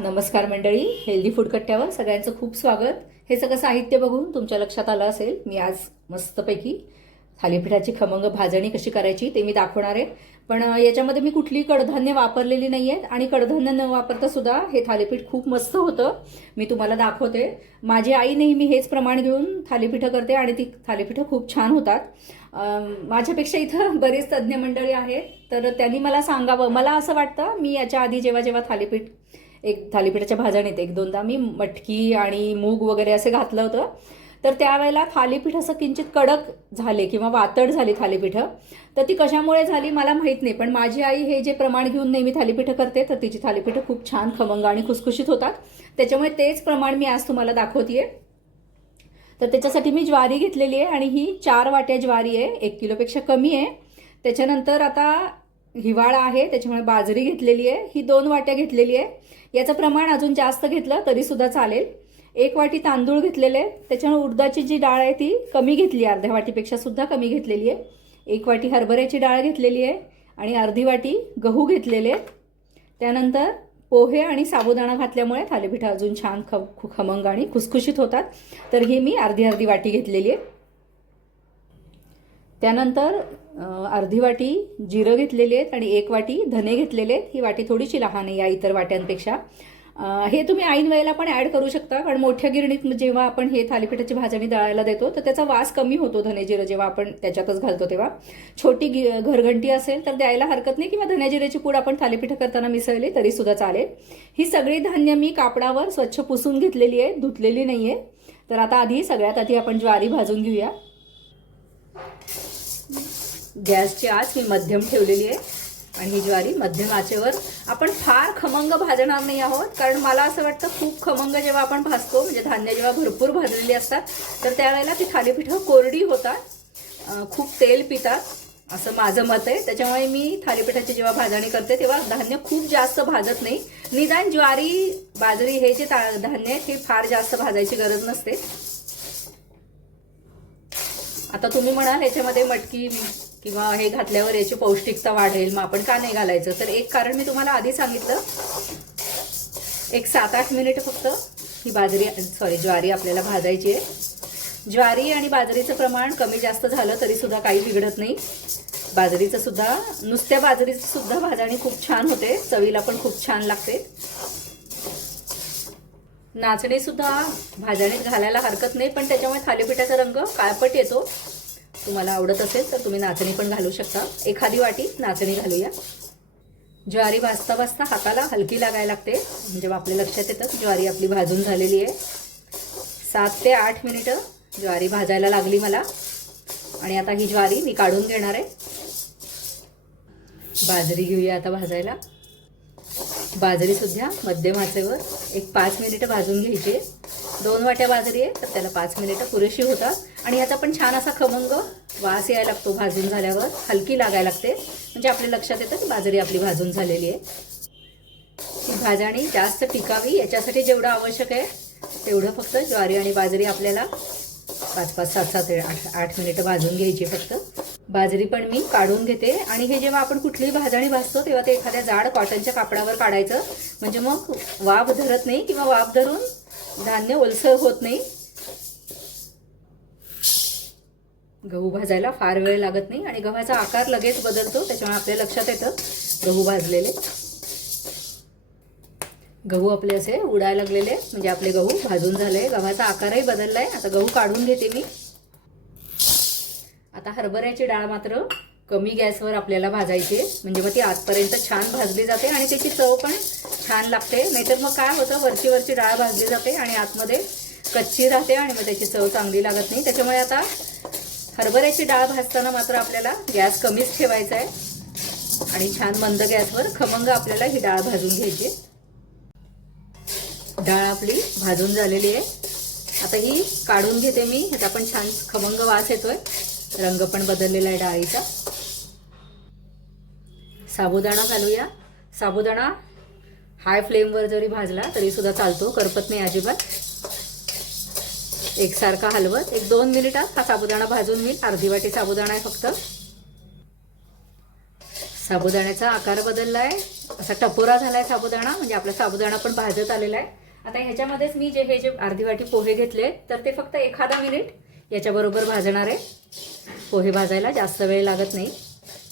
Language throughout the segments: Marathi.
नमस्कार मंडळी हेल्दी फूड कट्ट्यावर सगळ्यांचं खूप स्वागत. हे सगळं साहित्य बघून तुमच्या लक्षात आलं असेल मी आज मस्तपैकी थालीपीठाची खमंग भाजणी कशी करायची ते मी दाखवणार आहे. पण याच्यामध्ये मी कुठली कडधान्य वापरलेली नाही आहेत आणि कडधान्य न वापरता सुद्धा हे थालीपीठ खूप मस्त होतं. मी तुम्हाला दाखवते. माझी आई नेहमी हेच प्रमाण घेऊन थालीपीठं करते आणि ती थालीपीठं खूप छान होतात. माझ्यापेक्षा इथं बरीच तज्ज्ञ मंडळी आहेत. तर त्यांनी मला सांगावं. मला असं वाटतं मी याच्या आधी जेव्हा जेव्हा थालीपीठ एक थालीपीठाच्या भाजणीत एक दोनदा मी मटकी आणि मूग वगैरे असं घातलं होतं. तर त्यावेळेला थालीपीठ असं किंचित कडक झाले किंवा वातड झाली थालीपीठं. तर ती कशामुळे झाली मला माहीत नाही. पण माझी आई हे जे प्रमाण घेऊन नेहमी थालीपीठं करते तर तिची थालीपीठं खूप छान खमंग आणि खुसखुशीत होतात. त्याच्यामुळे तेच प्रमाण मी आज तुम्हाला दाखवतेय. तर त्याच्यासाठी मी ज्वारी घेतलेली आहे आणि ही चार वाट्या ज्वारी आहे. एक किलोपेक्षा कमी आहे. त्याच्यानंतर आता हिवाळा आहे त्याच्यामुळे बाजरी घेतलेली आहे. ही दोन वाट्या घेतलेली आहे. याचं प्रमाण अजून जास्त घेतलं तरीसुद्धा चालेल. एक वाटी तांदूळ घेतलेले आहे. त्याच्यामुळे उडदाची जी डाळ आहे ती कमी घेतली आहे. अर्ध्या वाटीपेक्षा सुद्धा कमी घेतलेली आहे. एक वाटी हरभऱ्याची डाळ घेतलेली आहे आणि अर्धी वाटी गहू घेतलेले आहेत. त्यानंतर पोहे आणि साबुदाणा घातल्यामुळे थालीपीठं अजून छान ख खु- खमंग आणि खुसखुशीत होतात. तर ही मी अर्धी अर्धी वाटी घेतलेली आहे. त्यानंतर अर्धी वाटी जिरं घेतलेली आहेत आणि एक वाटी धने घेतलेले आहेत. ही वाटी थोडीशी लहान आहे या इतर वाट्यांपेक्षा. हे तुम्ही ऐन वेळेला पण ॲड करू शकता कारण मोठ्या गिरणीत जेव्हा आपण हे थालीपीठाची भाजणी दळायला देतो तर त्याचा वास कमी होतो धने जिरं जेव्हा आपण त्याच्यातच घालतो तेव्हा. छोटी गि घरघंटी असेल तर द्यायला हरकत नाही किंवा धने जिऱ्याची पूड आपण थालीपीठं करताना मिसळली तरी सुद्धा चालेल. ही सगळी धान्य मी कापडावर स्वच्छ पुसून घेतलेली आहे धुतलेली नाही आहे तर आता आधी सगळ्यात आधी आपण ज्वारी भाजून घेऊया. गॅसची आच मी मध्यम ठेवलेली आहे आणि ही ज्वारी मध्यम आचेवर आपण फार खमंग भाजणार नाही आहोत कारण मला असं वाटतं खूप खमंग जेव्हा आपण भाजतो म्हणजे धान्य जेव्हा भरपूर भाजलेली असतात तर त्यावेळेला ती थालीपीठं कोरडी होतात खूप तेल पितात असं माझं मत आहे. त्याच्यामुळे मी थालीपीठाची जेव्हा भाजणी करते तेव्हा धान्य खूप जास्त भाजत नाही. निदान ज्वारी बाजरी हे जे ता- धान्य आहे ते फार जास्त भाजायची गरज नसते. आता तुम्ही म्हणाल याच्यामध्ये मटकी किंवा हे घातल्यावर याची पौष्टिकता वाढेल मग आपण का नाही घालायचं? तर एक कारण मी तुम्हाला आधी सांगितलं. एक सात आठ मिनिट फक्त ही बाजरी सॉरी ज्वारी आपल्याला भाजायची आहे. ज्वारी आणि बाजरीचं प्रमाण कमी जास्त झालं तरी सुद्धा काही बिघडत नाही. बाजरीचं सुद्धा नुसत्या बाजरीचं सुद्धा भाजणी खूप छान होते. चवीला पण खूप छान लागते. नाचणी सुद्धा भाजणीत घालायला हरकत नाही पण त्याच्यामुळे थालीपीठाचा रंग काळपट येतो. तुम्हाला आवडत असेल तर तुम्ही नाचणी पण घालू शकता. एखादी वाटी नाचणी घालूया. ज्वारी भाजता भाजता हाताला हलकी लागायला लागते. म्हणजे आपल्या लक्षात येतं ज्वारी आपली भाजून झालेली आहे. सात ते आठ मिनिटं ज्वारी भाजायला लागली मला. आणि आता ही ज्वारी मी काढून घेणार आहे. बाजरी घेऊया आता भाजायला. बाजरी सुद्धा मध्यम आचेवर एक पाच मिनिटं भाजून घ्यायची दोन वाट्या बाजरी आहे तर त्याला पाच मिनिटं पुरेशी होतात. आणि ह्याचा पण छान असा खमंग वास यायला लागतो भाजून झाल्यावर. हलकी लागायला लागते. म्हणजे आपल्या लक्षात येतं की बाजरी आपली भाजून झालेली आहे. ही भाजणी जास्त टिकावी याच्यासाठी जेवढं आवश्यक आहे तेवढं फक्त ज्वारी आणि बाजरी आपल्याला पाच पाच सात सात आठ आठ मिनिटं भाजून घ्यायची फक्त. बाजरी पण मी काढून घेते. आणि हे जेव्हा आपण कुठलीही भाजणी भाजतो तेव्हा ते एखाद्या जाड कॉटनच्या कापडावर काढायचं. म्हणजे मग वाफ धरत नाही किंवा वाफ धरून धान्य ओलसर होत नाही. गहू भाजायला फार वेळ लागत नाही आणि गव्हाचा आकार लगेच बदलतो त्याच्यामुळे आपल्या लक्षात येतं गहू भाजलेले. गहू आपले असे उडायला लागलेले म्हणजे आपले गहू भाजून झाले. गव्हाचा आकारही बदललाय. आता गहू काढून घेते मी. आता हरभऱ्याची डाळ मात्र कमी गॅसवर आपल्याला भाजायची म्हणजे मग ती आतपर्यंत छान भाजली जाते आणि त्याची चव पण छान लागते. नाहीतर मग काय होतं वरची वरची डाळ भाजली जाते आणि आतमध्ये कच्ची राहते आणि मग त्याची चव चांगली लागत नाही. त्याच्यामुळे आता हरभऱ्याची डाळ भाजताना मात्र आपल्याला गॅस कमीच ठेवायचा आहे. आणि छान मंद गॅसवर खमंग आपल्याला ही डाळ भाजून घ्यायची डाळ आपली भाजून झालेली आहे. आता ही काढून घेते मी. ह्याचा पण छान खमंग वास येतोय. रंग पण बदललेला आहे डाळीचा. साबुदाणा घालूया. साबुदाणा हाय फ्लेमवर जरी भाजला तरी सुद्धा चालतो. करपत नाही अजिबात. एकसारखा हलवत. एक दोन मिनिटात हा साबुदाणा भाजून मी अर्धी वाटी साबुदाणा आहे फक्त. साबुदाण्याचा आकार बदलला आहे असा टपोरा झाला आहे साबुदाणा. म्हणजे आपला साबुदाणा पण भाजत आलेला आहे आता ह्याच्यामध्येच मी जे हे जे अर्धी वाटी पोहे घेतले तर ते फक्त एखादा मिनिट याच्याबरोबर भाजणार आहे. पोहे भाजायला जास्त वेळ लागत नाही.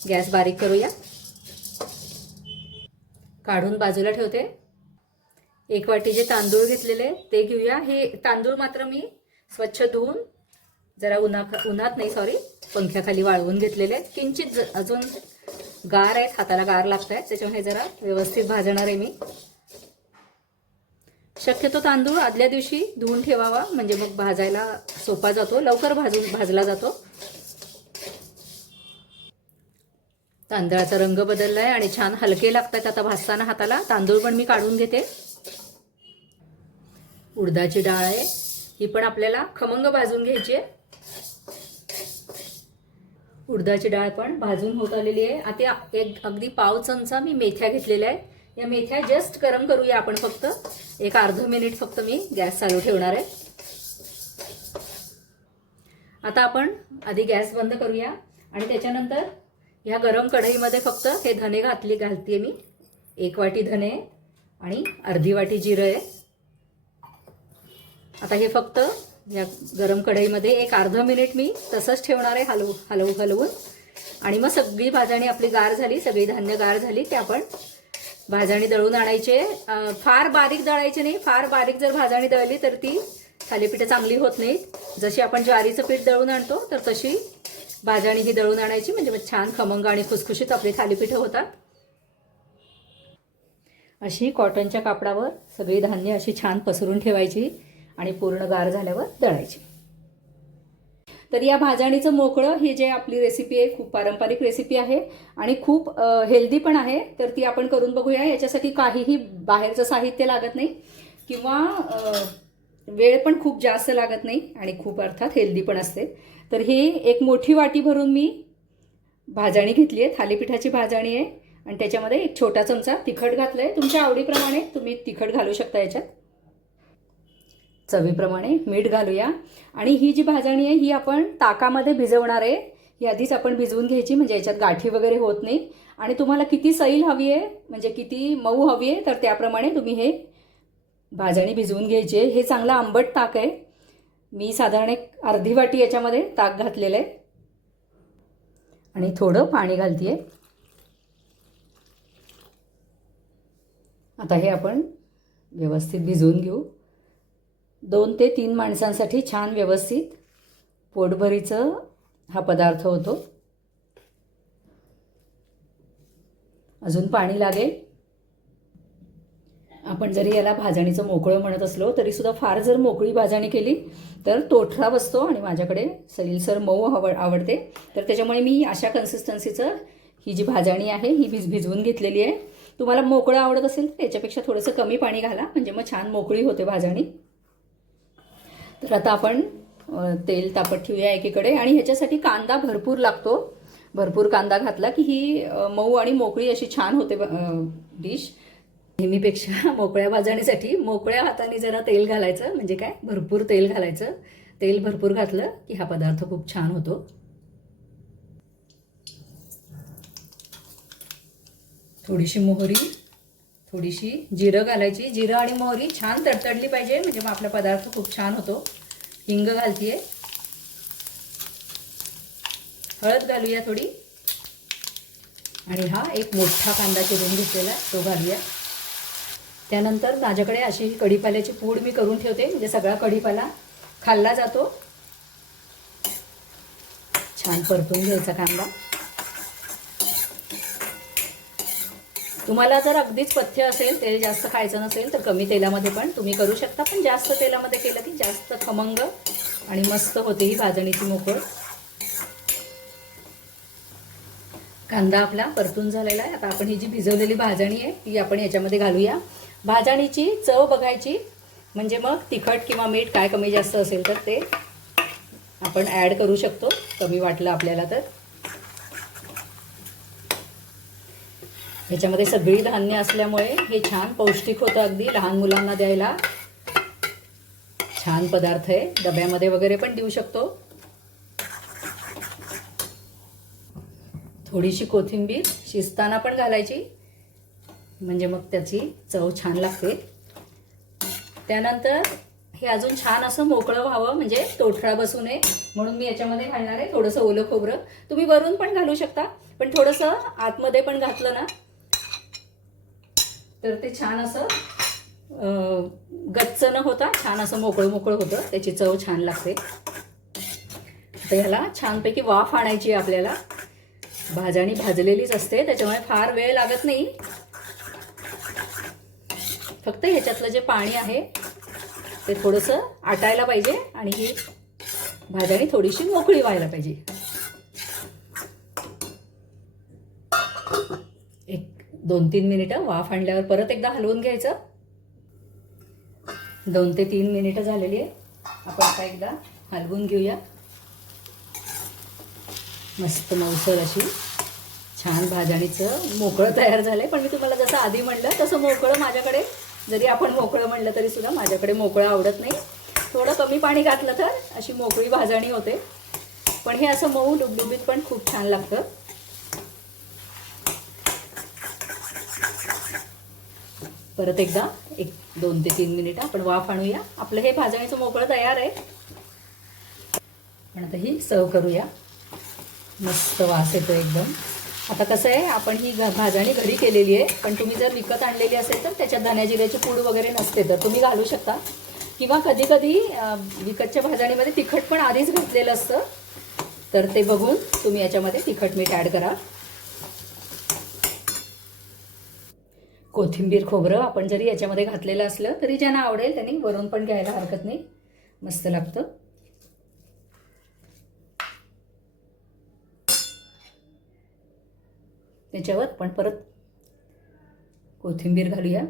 गॅस बारीक करूया. काढून बाजूला ठेवते. एक वाटी जे तांदूळ घेतलेले ते घेऊया. हे तांदूळ मात्र मी स्वच्छ धुवून जरा उन्हा उन्हात नाही सॉरी पंख्याखाली वाळवून घेतलेले. आहेत किंचित ज- अजून गार आहेत हाताला गार लागत आहेत त्याच्यामुळे जरा व्यवस्थित भाजणार आहे मी. शक्यतो तांदूळ आदल्या दिवशी धुवून ठेवावा म्हणजे मग भाजायला सोपा जातो लवकर भाजून भाजला जातो. तांदळाचा रंग बदलला आहे आणि छान हलके लागतात आता भाजताना हाताला. तांदूळ पण मी काढून घेते. उडदाची डाळ आहे. ही पण आपल्याला खमंग भाजून घ्यायची आहे. उडदाची डाळ पण भाजून होत आलेली आहे. आता एक अगदी पाव चमचा मी मेथ्या घेतलेल्या आहेत. या मेथ्या जस्ट गरम करूया आपण फक्त. एक अर्ध मिनिट फक्त मी गॅस चालू ठेवणार आहे. आता आपण आधी गॅस बंद करूया आणि त्याच्यानंतर ह्या गरम कढईमध्ये फक्त हे धने घातली घालते मी. एक वाटी धने आणि अर्धी वाटी जिरं आहे. आता हे फक्त या गरम कढईमध्ये एक अर्धा मिनिट मी तसंच ठेवणार आहे हलवू हलवू हलवून. आणि मग सगळी भाजणी आपली गार झाली सगळी धान्य गार झाली ते आपण भाजणी दळून आणायचे. फार बारीक दळायचे नाही फार बारीक जर भाजणी दळली तर ती थालीपीठं चांगली होत नाहीत. जशी आपण ज्वारीचं पीठ दळून आणतो तर तशी भाजणी ही दळून आणायची. म्हणजे मग छान खमंग आणि खुसखुशीत आपली थालीपीठं होतात. अशी कॉटनच्या कापडावर सगळी धान्य अशी छान पसरून ठेवायची. आणि पूर्ण गार झाल्यावर दळायची. तर या भाजणीचं मोकळं ही जे आपली रेसिपी आहे खूप पारंपरिक रेसिपी आहे आणि खूप हेल्दी पण आहे तर ती आपण करून बघूया. याच्यासाठी काहीही बाहेरचं साहित्य लागत नाही किंवा वेळ पण खूप जास्त लागत नाही आणि खूप अर्थात हेल्दी पण असते. तर ही एक मोठी वाटी भरून मी भाजणी घेतली आहे थालीपीठाची भाजणी आहे. आणि त्याच्यामध्ये एक छोटा चमचा तिखट घातलं आहे तुमच्या आवडीप्रमाणे तुम्ही तिखट घालू शकता याच्यात. चवीप्रमाणे मीठ घालूया. आणि ही जी भाजणी आहे ही आपण ताकामध्ये भिजवणार आहे. ही आधीच आपण भिजवून घ्यायची म्हणजे याच्यात गाठी वगैरे होत नाही. आणि तुम्हाला किती सैल हवी आहे म्हणजे किती मऊ हवी आहे तर त्याप्रमाणे तुम्ही हे भाजणी भिजवून घ्यायची आहे. हे चांगलं आंबट ताक आहे. मी साधारण एक अर्धी वाटी याच्यामध्ये ताक घातलेलं आहे. आणि थोडं पाणी घालते आता हे आपण व्यवस्थित भिजवून घेऊ. दोन ते तीन माणसांसाठी छान व्यवस्थित पोटभरीचं हा पदार्थ होतो. अजून पाणी लागेल. आपण जरी याला भाजणीचं मोकळं म्हणत असलो तरीसुद्धा फार जर मोकळी भाजणी केली तर तोठरा बसतो आणि माझ्याकडे सैलसर मऊ आवड आवडते. तर त्याच्यामुळे मी अशा कन्सिस्टन्सीचं ही जी भाजणी आहे ही भिज भिजवून घेतलेली आहे. तुम्हाला मोकळं आवडत असेल तर याच्यापेक्षा थोडंसं कमी पाणी घाला. म्हणजे मग छान मोकळी होते भाजणी. तर आता आपण तेल तापत ठेवूया एकीकडे. आणि ह्याच्यासाठी कांदा भरपूर लागतो. भरपूर कांदा घातला की ही मऊ आणि मोकळी अशी छान होते डिश नेहमीपेक्षा मोकळ्या भाजणीसाठी मोकळ्या हाताने जरा तेल घालायचं. म्हणजे काय? भरपूर तेल घालायचं. तेल भरपूर घातलं की हा पदार्थ खूप छान होतो. थोडीशी मोहरी. थोडीशी जिरं घालायची. जिरं आणि मोहरी छान तडतडली पाहिजे म्हणजे मग आपला पदार्थ खूप छान होतो. हिंग घालतीये. हळद घालूया थोडी. आणि हा एक मोठा कांदा चिरून घेतलेला आहे, तो घालूया. त्यानंतर माझ्याकडे अशी कढीपाल्याची पूड मी करून ठेवते म्हणजे सगळा कढीपाला खाल्ला जातो. छान परतून घ्यायचा कांदा. तुम्हाला जर अगदीच पथ्य असेल तेल जास्त खायचं नसेल तर कमी तेलामध्ये पण तुम्ही करू शकता. पण जास्त तेलामध्ये केलं की जास्त खमंग आणि मस्त होते ही भाजणीची मोकळ. कांदा आपला परतून झालेला आहे. आता आपण ही जी भिजवलेली भाजणी आहे ती आपण याच्यामध्ये घालूया. भाजणीची चव बघायची म्हणजे मग तिखट किंवा मीठ काय कमी जास्त असेल तर ते आपण ॲड करू शकतो. कमी वाटलं आपल्याला तर. ह्याच्यामध्ये सगळी धान्य असल्यामुळे हे छान पौष्टिक होतं अगदी लहान मुलांना द्यायला. छान पदार्थ आहे. डब्यामध्ये वगैरे पण देऊ शकतो. थोडीशी कोथिंबीर शिजताना पण घालायची. म्हणजे मग त्याची चव छान लागते. त्यानंतर हे अजून छान असं मोकळं व्हावं म्हणजे तोठळा बसू नये. म्हणून मी याच्यामध्ये घालणार आहे थोडंसं ओलं खोबरं. तुम्ही वरून पण घालू शकता पण थोडंसं आतमध्ये पण घातलं ना तर ते छान असं गच्च न होता छान असं मोकळं मोकळं होतं. त्याची चव छान लागते. आता ह्याला छानपैकी वाफ आणायची आहे आपल्याला. भाजाणी भाजलेलीच असते त्याच्यामुळे फार वेळ लागत नाही. फक्त ह्याच्यातलं जे पाणी आहे ते थोडंसं आटायला पाहिजे आणि ही भाजाणी थोडीशी मोकळी व्हायला पाहिजे. एक दोन तीन मिनिटं वाफ आणल्यावर परत एकदा हलवून घ्यायचं. दोन ते तीन मिनिटं झालेली आहे आपण आता एकदा हलवून घेऊया. मस्त मऊसर अशी छान भाजणीचं मोकळं तयार झालंय. पण मी तुम्हाला जसं आधी म्हणलं तसं मोकळं माझ्याकडे. जरी आपण मोकळं म्हणलं तरी सुद्धा माझ्याकडे मोकळं आवडत नाही. थोडं कमी पाणी घातलं तर अशी मोकळी भाजणी होते. पण हे असं मऊ डुबडुबीत पण खूप छान लागतं. परत एकदा एक दोन ते तीन मिनिटं आपण वाफ आणूया. आपलं हे भाजणीचं मोकळं तयार आहे. पण आता ही सर्व करूया. मस्त वास येतो एकदम. आता कसं आहे आपण ही भाजणी घरी केलेली आहे पण तुम्ही जर विकत आणलेली असेल तर त्याच्यात धण्या जिऱ्याची पूड वगैरे नसते तर तुम्ही घालू शकता. किंवा कधी कधी विकतच्या भाजणीमध्ये तिखट पण आधीच घातलेलं असतं. तर ते बघून तुम्ही याच्यामध्ये तिखट मीठ ॲड करा. कोथिंबीर खोबरं आपण जरी याच्यामध्ये घातलेलं असलं तरी ज्यांना आवडेल त्यांनी वरून पण घ्यायला हरकत नाही. मस्त लागतं. त्याच्यावर पण परत कोथिंबीर घालूया.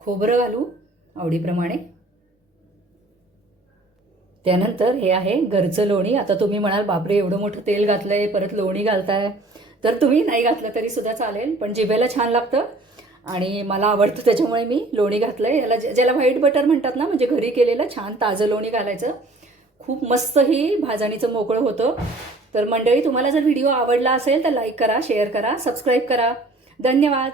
खोबरं घालू आवडीप्रमाणे. त्यानंतर हे आहे घरचं लोणी. आता तुम्ही म्हणाल बापरे एवढं मोठं तेल घातलंय परत लोणी घालताय. तर तुम्ही नाही घातलं तरी सुद्धा चालेल पण जिभेला छान लागतं. आणि मला आवडतं त्याच्यामुळे मी लोणी घातलं आहे याला ज्याला व्हाईट बटर म्हणतात ना म्हणजे घरी केलेलं छान ताजं लोणी घालायचं. खूप मस्त ही भाजणीचं मोकळं होतं. तर मंडळी तुम्हाला जर व्हिडिओ आवडला असेल तर लाईक करा शेअर करा सबस्क्राईब करा. धन्यवाद.